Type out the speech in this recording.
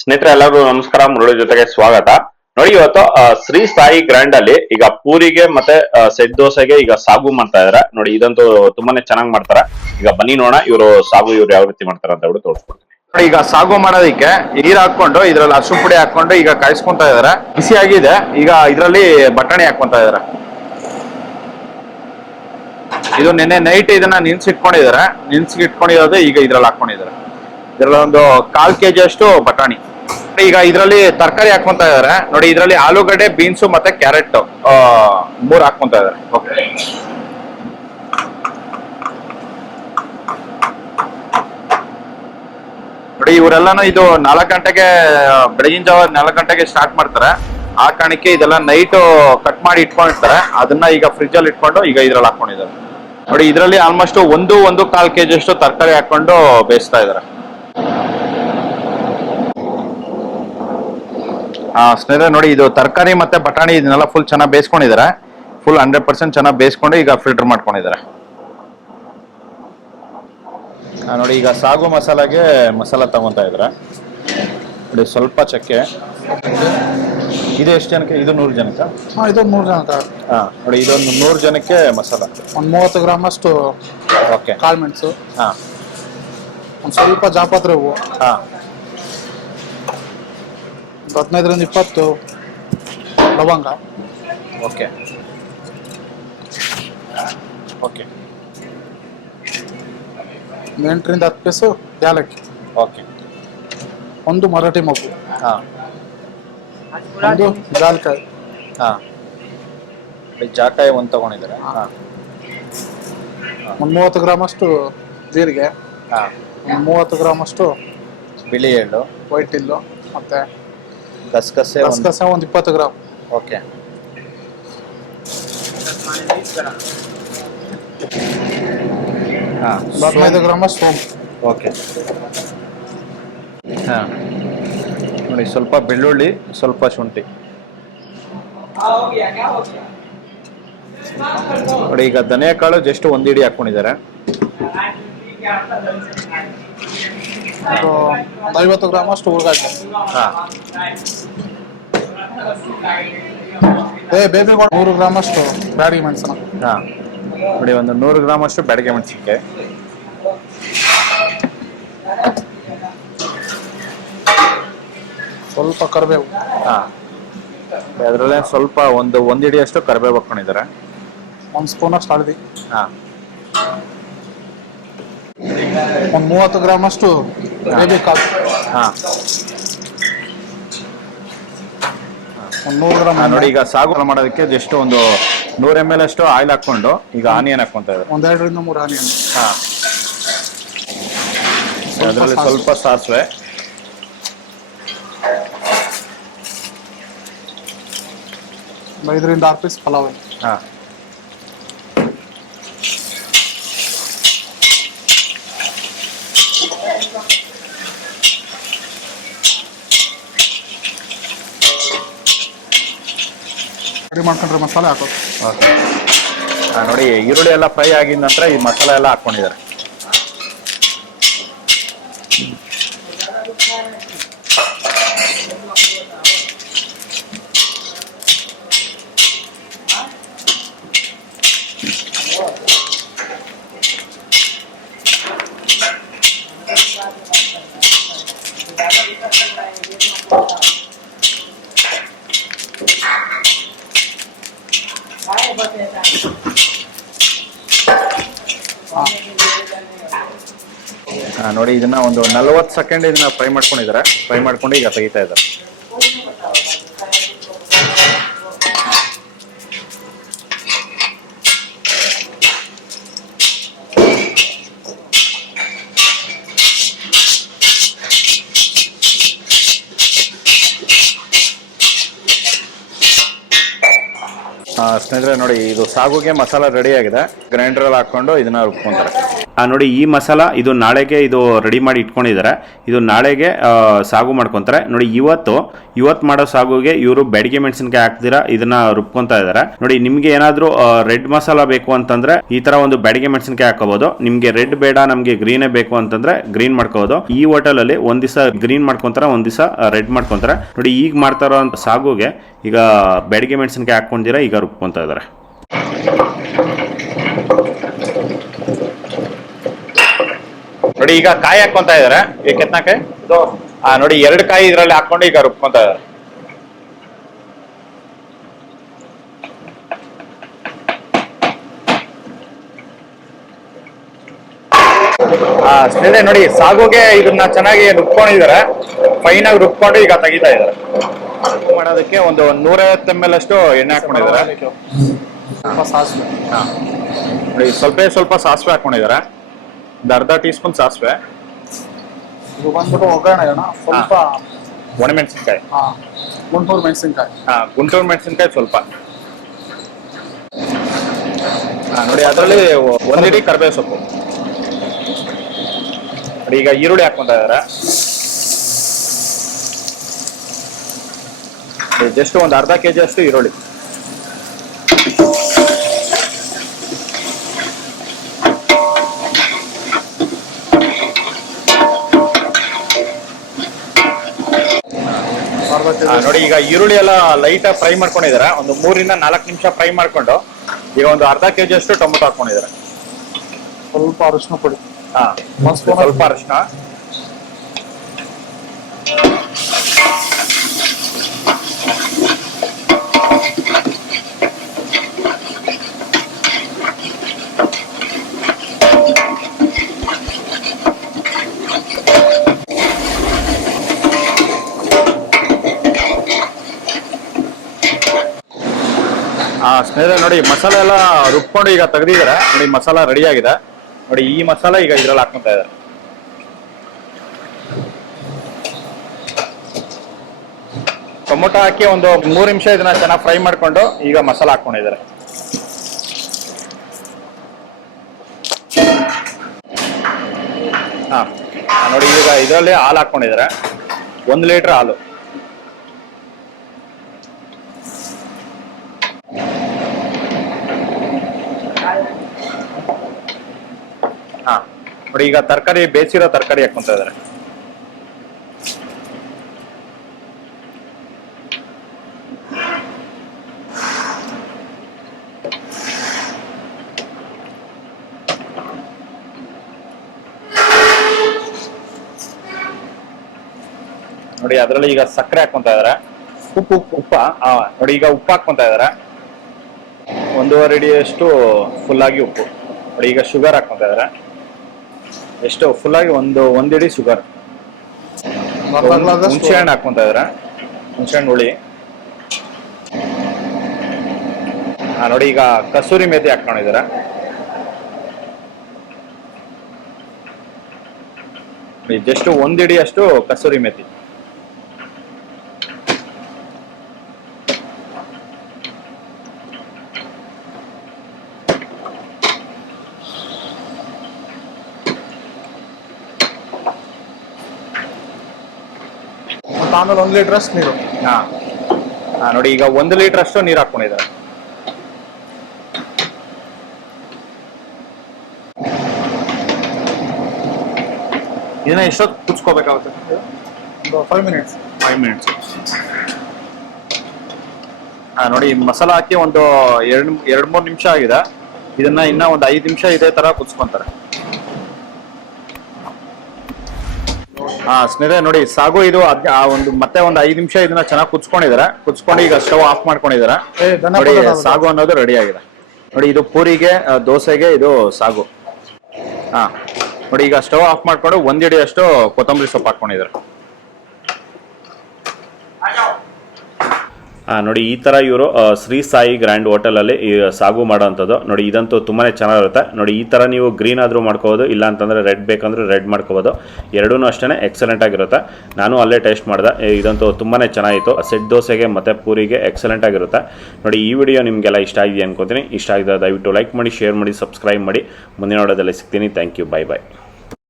ಸ್ನೇಹಿತರೆ ಎಲ್ಲರಿಗೂ ನಮಸ್ಕಾರ. ಮುರಳಿ ಜೊತೆಗೆ ಸ್ವಾಗತ. ನೋಡಿ, ಇವತ್ತು ಶ್ರೀ ಸಾಯಿ ಗ್ರ್ಯಾಂಡ್ ಅಲ್ಲಿ ಈಗ ಪೂರಿಗೆ ಮತ್ತೆ ಸೆಟ್ ದೋಸೆಗೆ ಈಗ ಸಾಗು ಮಾಡ್ತಾ ಇದಾರೆ. ನೋಡಿ, ಇದಂತೂ ತುಂಬಾನೇ ಚೆನ್ನಾಗಿ ಮಾಡ್ತಾರ. ಈಗ ಬನ್ನಿ ನೋಡೋಣ ಇವರು ಸಾಗು ಯಾವ ರೀತಿ ಮಾಡ್ತಾರ ಅಂತ ಹೇಳಿ ತೋರಿಸ್ಕೊಡ್ತೀನಿ. ನೋಡಿ, ಈಗ ಸಾಗು ಮಾಡೋದಿಕ್ಕೆ ನೀರ್ ಹಾಕೊಂಡು ಇದ್ರಲ್ಲಿ ಅರಿಶಿನ ಪುಡಿ ಹಾಕೊಂಡು ಈಗ ಕಾಯಿಸ್ಕೊಂತ ಇದಾರೆ. ಬಿಸಿ ಆಗಿದೆ. ಈಗ ಇದ್ರಲ್ಲಿ ಬಟಾಣಿ ಹಾಕೊಂತ ಇದಾರೆ. ಇದು ನಿನ್ನೆ ನೈಟ್ ಇದನ್ನ ನೆನ್ಸಿಟ್ಕೊಂಡಿದಾರೆ. ನೆನ್ಸಿಟ್ಕೊಂಡಿರೋದು ಈಗ ಇದ್ರಲ್ಲಿ ಹಾಕೊಂಡಿದ್ದಾರೆ. ಇದ್ರಲ್ಲಿ ಒಂದು 1/4 kg ಅಷ್ಟು ಬಟಾಣಿ. ಈಗ ಇದ್ರಲ್ಲಿ ತರಕಾರಿ ಹಾಕೊಂತ ಇದಾರೆ. ನೋಡಿ, ಇದ್ರಲ್ಲಿ ಆಲೂಗಡ್ಡೆ, ಬೀನ್ಸು ಮತ್ತೆ ಕ್ಯಾರೆಟ್ 3 ಹಾಕೊಂತ ಇದಾರೆ. ಓಕೆ, ನೋಡಿ ಇವರೆಲ್ಲಾನು ಇದು 4 ಗಂಟೆಗೆ ಬೆಳಗಿನ ಜಾವ 4 ಗಂಟೆಗೆ ಸ್ಟಾರ್ಟ್ ಮಾಡ್ತಾರೆ. ಆ ಕಾರಣಕ್ಕೆ ಇದೆಲ್ಲ ನೈಟ್ ಕಟ್ ಮಾಡಿ ಇಟ್ಕೊಂಡಿರ್ತಾರೆ. ಅದನ್ನ ಈಗ ಫ್ರಿಜ್ ಅಲ್ಲಿ ಇಟ್ಕೊಂಡು ಈಗ ಇದ್ರಲ್ಲಿ ಹಾಕೊಂಡಿದ್ದಾರೆ. ನೋಡಿ, ಇದರಲ್ಲಿ ಆಲ್ಮೋಸ್ಟ್ 1.25 kg ಅಷ್ಟು ತರಕಾರಿ ಹಾಕೊಂಡು ಬೇಯಿಸ್ತಾ ಇದಾರೆ. ಸ್ನೇಹಿತರೆ ನೋಡಿ, ಇದು ತರಕಾರಿ ಮತ್ತೆ ಬಟಾಣಿ ಇದನ್ನೆಲ್ಲ ಫುಲ್ ಚೆನ್ನಾಗಿ ಬೇಯಿಸ್ಕೊಂಡಿದ್ದಾರೆ. ಫುಲ್ 100% ಚೆನ್ನಾಗಿ ಬೇಯಿಸ್ಕೊಂಡು ಈಗ ಫಿಲ್ಟರ್ ಮಾಡ್ಕೊಂಡಿದ್ದಾರೆ. ನೋಡಿ, ಈಗ ಸಾಗು ಮಸಾಲಾಗೆ ಮಸಾಲ ತಗೊಂತ ಇದ್ದಾರೆ. ನೋಡಿ, ಸ್ವಲ್ಪ ಚಕ್ಕೆ. ಇದು ಎಷ್ಟು ಜನಕ್ಕೆ? ಇದು 100 ಜನಕ್ಕೆ. ಇದು 3 ಜನಕ್ಕೆ. ನೋಡಿ, ಇದೊಂದು 100 ಜನಕ್ಕೆ ಮಸಾಲ. ಒಂದು 30 ಗ್ರಾಮ್ ಅಷ್ಟು ಓಕೆ, ಕಾಳು ಮೆಣಸು. ಒಂದು ಸ್ವಲ್ಪ ಜಾಪತ್ರೆ ಹೂವು. 15ರಿಂದ 20 ಲವಂಗ. ಓಕೆ ಓಕೆ 8ರಿಂದ 10 ಪೀಸು ಯಾಲಕ್ಕಿ. ಓಕೆ, ಒಂದು ಮರಾಠಿ ಮೊಗ್ಗು. ಒಂದು ಜಾಲ್ಕಾಯಿ. ಜಾಕಾಯಿ ಒಂದು ತಗೊಂಡಿದ್ದಾರೆ. ಒಂದು 30 ಗ್ರಾಮ್ ಅಷ್ಟು ಜೀರಿಗೆ. ಒಂದು 30 ಗ್ರಾಮ್ ಅಷ್ಟು ಬಿಳಿ ಎಳ್ಳು, ವೈಟ್ ಇಲ್ಲು, ಮತ್ತೆ ಗಸಗಸೆ ಒಂದು 20 ಗ್ರಾಮ್. ಓಕೆ, ಒಂದು 15 ಗ್ರಾಮ್ ಅಷ್ಟು ಸೋಂಪು. ಓಕೆ, ನೋಡಿ, ಸ್ವಲ್ಪ ಬೆಳ್ಳುಳ್ಳಿ, ಸ್ವಲ್ಪ ಶುಂಠಿ. ನೋಡಿ, ಈಗ ಧನಿಯಾ ಕಾಳು ಜಸ್ಟ್ 1 ಹಿಡಿ ಹಾಕೊಂಡಿದ್ದಾರೆ. ಒಂದು 50 ಗ್ರಾಮ್ ಅಷ್ಟು ಉಳ್ಳಾಗಡ್ಡೆ. ಬೇಬಿ 100 ಗ್ರಾಮ್ ಅಷ್ಟು ಬ್ಯಾಡಗಿ ಮೆಣಸನ. ನೋಡಿ, ಒಂದು 100 ಗ್ರಾಮ್ ಅಷ್ಟು ಬ್ಯಾಡಗಿ ಮೆಣಸಿನಕಾಯಿ. ಸ್ವಲ್ಪ ಕರಿಬೇವು. ಅದರಲ್ಲೇ ಸ್ವಲ್ಪ ಒಂದು ಹಿಡಿ ಅಷ್ಟು ಕರಿಬೇವು ಹಾಕೊಂಡಿದ್ದಾರೆ. 1 ಸ್ಪೂನ್ ಅಷ್ಟು ಹಳದಿ. ಒಂದು 30 ಗ್ರಾಮ್ ಅಷ್ಟು ಬೇಬಿ ಕಾಳು. ಒಂದು 100 ಗ್ರಾಮ್. ನೋಡಿ, ಈಗ ಸಾಗು ಮಾಡೋದಕ್ಕೆ ಜಸ್ಟ್ ಒಂದು 100 ml ಅಷ್ಟು ಆಯಿಲ್ ಹಾಕೊಂಡು ಈಗ ಆನಿಯನ್ ಹಾಕೊಂತ ಇದ್ದಾರೆ. ಒಂದು 2ರಿಂದ 3 ಆನಿಯನ್. ಅದರಲ್ಲಿ ಸ್ವಲ್ಪ ಸಾಸಿವೆ. ಒಂದು 5ರಿಂದ 6 ಪೀಸ್ ಪಲಾವ್. ರೆಡಿ ಮಾಡ್ಕೊಂಡ್ರೆ ಮಸಾಲೆ ಹಾಕೋದು. ಓಕೆ, ನೋಡಿ, ಈರುಳ್ಳಿ ಎಲ್ಲ ಫ್ರೈ ಆಗಿದ ನಂತರ ಈ ಮಸಾಲೆ ಎಲ್ಲ ಹಾಕೊಂಡಿದ್ದಾರೆ. ನೋಡಿ, ಇದನ್ನ ಒಂದು 40 ಸೆಕೆಂಡ್ ಇದನ್ನ ಫ್ರೈ ಮಾಡ್ಕೊಂಡಿದ್ದಾರೆ. ಫ್ರೈ ಮಾಡ್ಕೊಂಡು ಈಗ ತೆಗಿತಾ ಇದ್ದಾರೆ. ಸ್ನೇಹಿತರೆ ನೋಡಿ, ಇದು ಸಾಗುಗೆ ಮಸಾಲ ರೆಡಿ ಆಗಿದೆ. ಗ್ರೈಂಡರ್ ಅಲ್ಲಿ ಹಾಕೊಂಡು ಇದನ್ನ ರುಬ್ಕೊಂತಾರೆ. ನೋಡಿ ಈ ಮಸಾಲ ಇದು ನಾಳೆಗೆ ಇದು ರೆಡಿ ಮಾಡಿ ಇಟ್ಕೊಂಡಿದ್ದಾರೆ. ಇದು ನಾಳೆಗೆ ಸಾಗು ಮಾಡ್ಕೊತಾರೆ. ನೋಡಿ ಇವತ್ತು ಮಾಡೋ ಸಾಗುಗೆ ಇವರು ಬ್ಯಾಡಿಗೆ ಮೆಣಸಿನಕಾಯಿ ಹಾಕ್ದಿರಾ ಇದನ್ನ ರುಬ್ಕೊಂತಾ ಇದ್ದಾರೆ. ನೋಡಿ ನಿಮ್ಗೆ ಏನಾದ್ರೂ ರೆಡ್ ಮಸಾಲ ಬೇಕು ಅಂತಂದ್ರೆ ಈ ತರ ಒಂದು ಬ್ಯಾಡಿಗೆ ಮೆಣಸಿನಕಾಯಿ ಹಾಕೋಬಹುದು. ನಿಮ್ಗೆ ರೆಡ್ ಬೇಡ ನಮ್ಗೆ ಗ್ರೀನೇ ಬೇಕು ಅಂತಂದ್ರೆ ಗ್ರೀನ್ ಮಾಡ್ಕೋಬಹುದು. ಈ ಹೋಟೆಲ್ ಅಲ್ಲಿ ಒಂದ್ ದಿವಸ ಗ್ರೀನ್ ಮಾಡ್ಕೊಂತಾರೆ, ಒಂದ್ ದಿವಸ ರೆಡ್ ಮಾಡ್ಕೊಂತಾರೆ. ನೋಡಿ ಈಗ ಮಾಡ್ತಾ ಇರೋ ಸಾಗುಗೆ ಈಗ ಬ್ಯಾಡಿಗೆ ಮೆಣಸಿನಕಾಯಿ ಹಾಕೊಂಡಿರ ಈಗ ರುಬ್ಕೊಂತಾ ಇದ್ದಾರೆ. ನೋಡಿ ಈಗ ಕಾಯಿ ಹಾಕೊಂತ ಇದಾರೆ. ಕೆತ್ನಾಕಾಯಿ ನೋಡಿ 2 ಕಾಯಿ ಇದ್ರಲ್ಲಿ ಹಾಕೊಂಡು ಈಗ ರುಬ್ಕೊಂತ ಇದಾರೆ. ಸ್ನೇಹಿತರೆ ನೋಡಿ ಸಾಗುಗೆ ಇದನ್ನ ಚೆನ್ನಾಗಿ ರುಬ್ಕೊಂಡಿದ್ದಾರೆ. ಫೈನ್ ಆಗಿ ರುಬ್ಕೊಂಡು ಈಗ ತೆಗಿತಾ ಇದಾರೆ. ಮಾಡೋದಕ್ಕೆ ಒಂದು 150 ml ಅಷ್ಟು ಎಣ್ಣೆ ಹಾಕೊಂಡಿದ್ದಾರೆ. ಸಾಸಿವೆ ನೋಡಿ ಸ್ವಲ್ಪ ಸಾಸಿವೆ ಹಾಕೊಂಡಿದ್ದಾರೆ. ಒಂದು ಅರ್ಧ ಟೀ ಸ್ಪೂನ್ ಸಾಸಿವೆ. ಇದು ಬಂದ್ಬಿಟ್ಟು ಒಗ್ಗರಣೆ ಸ್ವಲ್ಪ ಒಣಮೆಣಸಿನ್ಕಾಯಿ, ಗುಂಟೂರು ಮೆಣಸಿನ್ಕಾಯಿ, ಗುಂಟೂರು ಮೆಣಸಿನ್ಕಾಯಿ ಸ್ವಲ್ಪ. ನೋಡಿ ಅದರಲ್ಲಿ ಒಂದಿಡಿ ಕರಿಬೇವು ಸೊಪ್ಪು. ನೋಡಿ ಈಗ ಈರುಳ್ಳಿ ಹಾಕೊಂತ ಇದಾರೆ. ಜಸ್ಟ್ ಒಂದು ಅರ್ಧ ಕೆಜಿ ಅಷ್ಟು ಈರುಳ್ಳಿ. ನೋಡಿ ಈಗ ಈರುಳ್ಳಿ ಎಲ್ಲ ಲೈಟ್ ಆಗಿ ಫ್ರೈ ಮಾಡ್ಕೊಂಡಿದ್ದಾರೆ. ಒಂದು 3 ರಿಂದ 4 ನಿಮಿಷ ಫ್ರೈ ಮಾಡ್ಕೊಂಡು ಈಗ ಒಂದು ಅರ್ಧ ಕೆಜಿ ಅಷ್ಟು ಟೊಮೊಟೊ ಹಾಕೊಂಡಿದ್ದಾರೆ. ಸ್ವಲ್ಪ ಅರಿಶಿನ ಪುಡಿ, ಸ್ವಲ್ಪ ಅರಿಶಿನ, ಸ್ನೇಹಿತರೆ ನೋಡಿ ಮಸಾಲೆ ಎಲ್ಲ ರುಬ್ಕೊಂಡು ಈಗ ತೆಗೆದಿದ್ದಾರೆ. ನೋಡಿ ಮಸಾಲ ರೆಡಿ ಆಗಿದೆ. ನೋಡಿ ಈ ಮಸಾಲ ಈಗ ಇದ್ರಲ್ಲಿ ಹಾಕೊಂತ ಇದ್ದಾರೆ. ಟೊಮೊಟೊ ಹಾಕಿ ಒಂದು 3 ನಿಮಿಷ ಇದನ್ನ ಚೆನ್ನಾಗಿ ಫ್ರೈ ಮಾಡ್ಕೊಂಡು ಈಗ ಮಸಾಲ ಹಾಕೊಂಡಿದ್ದಾರೆ. ನೋಡಿ ಈಗ ಇದರಲ್ಲಿ ಹಾಲು ಹಾಕೊಂಡಿದ್ದಾರೆ. 1 ಲೀಟರ್ ಹಾಲು. ನೋಡಿ ಈಗ ತರಕಾರಿ ಬೇಯಿಸಿರೋ ತರಕಾರಿ ಹಾಕೊಂತ ಇದ್ದಾರೆ. ನೋಡಿ ಅದರಲ್ಲಿ ಈಗ ಸಕ್ಕರೆ ಹಾಕೊಂತ ಇದಾರೆ. ಉಪ್ಪ ನೋಡಿ ಈಗ ಉಪ್ಪು ಹಾಕೊಂತ ಇದಾರೆ. 1.5 ಅಡಿ ಅಷ್ಟು ಫುಲ್ ಆಗಿ ಉಪ್ಪು. ನೋಡಿ ಈಗ ಶುಗರ್ ಹಾಕೊಂತ ಇದಾರೆ. ಎಷ್ಟು ಫುಲ್ ಆಗಿ ಒಂದ್ ಇಡಿ ಶುಗರ್. ಹುಣಸೆ ಹಣ್ಣು ಹಾಕೊಂತ ಇದಾರೆ. ಹುಣಸೆ ಹಣ್ಣು ಹುಳಿ. ನೋಡಿ ಈಗ ಕಸೂರಿ ಮೇಥಿ ಹಾಕೊಂಡಿದ್ದಾರೆ. ಜಸ್ಟ್ 1 ಇಡಿ ಅಷ್ಟು ಕಸೂರಿ ಮೇಥಿ. ಆಮೇಲೆ 1 ಲೀಟರ್ ಅಷ್ಟು ನೀರು. ನೋಡಿ ಈಗ 1 ಲೀಟರ್ ಅಷ್ಟು ನೀರು ಹಾಕೊಂಡಿದ್ದಾರೆ. ಇದನ್ನ ಎಷ್ಟೊತ್ತು ಕುದಿಸ್ಕೋಬೇಕಾಗುತ್ತೆ? ಒಂದು 5 ಮಿನಿಟ್ಸ್. 5 ಮಿನಿಟ್ಸ್. ನೋಡಿ ಮಸಾಲ ಹಾಕಿ ಒಂದು 2-3 ನಿಮಿಷ ಆಗಿದೆ. ಇದನ್ನ ಇನ್ನ ಒಂದು 5 ನಿಮಿಷ ಇದೇ ತರ ಕುದಿಸ್ಕೊಂತಾರೆ. ಸ್ನೇಹಿತರೆ ನೋಡಿ ಸಾಗು ಇದು ಮತ್ತೆ ಒಂದು 5 ನಿಮಿಷ ಇದನ್ನ ಚೆನ್ನಾಗಿ ಕುದಿಸ್ಕೊಂಡಿದ್ದಾರೆ. ಕುದಿಸ್ಕೊಂಡು ಈಗ ಸ್ಟವ್ ಆಫ್ ಮಾಡ್ಕೊಂಡಿದ್ದಾರೆ. ನೋಡಿ ಸಾಗು ಅನ್ನೋದು ರೆಡಿ ಆಗಿದೆ. ನೋಡಿ ಇದು ಪೂರಿಗೆ, ದೋಸೆಗೆ ಇದು ಸಾಗು. ನೋಡಿ ಈಗ ಸ್ಟವ್ ಆಫ್ ಮಾಡ್ಕೊಂಡು 1 ಇಡಿ ಅಷ್ಟು ಕೊತ್ತಂಬರಿ ಸೊಪ್ಪು ಹಾಕೊಂಡಿದ್ದಾರೆ. ನೋಡಿ ಈ ತರ ಇವರು ಶ್ರೀ ಸಾಯಿ ಗ್ರ್ಯಾಂಡ್ ಹೋಟೆಲ್ ಅಲ್ಲಿ ಸಾಗು ಮಾಡೋವಂಥದ್ದು ನೋಡಿ. ಇದಂತೂ ತುಂಬಾನೇ ಚೆನ್ನಾಗಿರುತ್ತೆ ನೋಡಿ. ಈ ತರ ನೀವು ಗ್ರೀನ್ ಆದ್ರೂ ಮಾಡ್ಕೋಬಹುದು, ಇಲ್ಲ ಅಂತಂದ್ರೆ ರೆಡ್ ಬೇಕಂದ್ರೆ ರೆಡ್ ಮಾಡ್ಕೋಬಹುದು. ಎರಡೂ ಅಷ್ಟೇ ಎಕ್ಸಲೆಂಟ್ ಆಗಿರುತ್ತೆ. ನಾನು ಅಲ್ಲೇ ಟೇಸ್ಟ್ ಮಾಡಿದೆ, ಇದಂತೂ ತುಂಬಾನೇ ಚೆನ್ನಾಗಿತ್ತು. ಸೆಟ್ ದೋಸೆಗೆ ಮತ್ತೆ ಪೂರಿಗೆ ಎಕ್ಸಲೆಂಟ್ ಆಗಿರುತ್ತೆ ನೋಡಿ. ಈ ವಿಡಿಯೋ ನಿಮಗೆಲ್ಲ ಇಷ್ಟ ಆಗಿದೆ ಅನ್ಕೋತೀನಿ. ಇಷ್ಟ ಆಗಿದ್ರೆ ದಯವಿಟ್ಟು ಲೈಕ್ ಮಾಡಿ, ಶೇರ್ ಮಾಡಿ, ಸಬ್ಸ್ಕ್ರೈಬ್ ಮಾಡಿ. ಮುಂದಿನ ವಿಡಿಯೋದಲ್ಲಿ ಸಿಗ್ತೀನಿ. Thank you, bye by.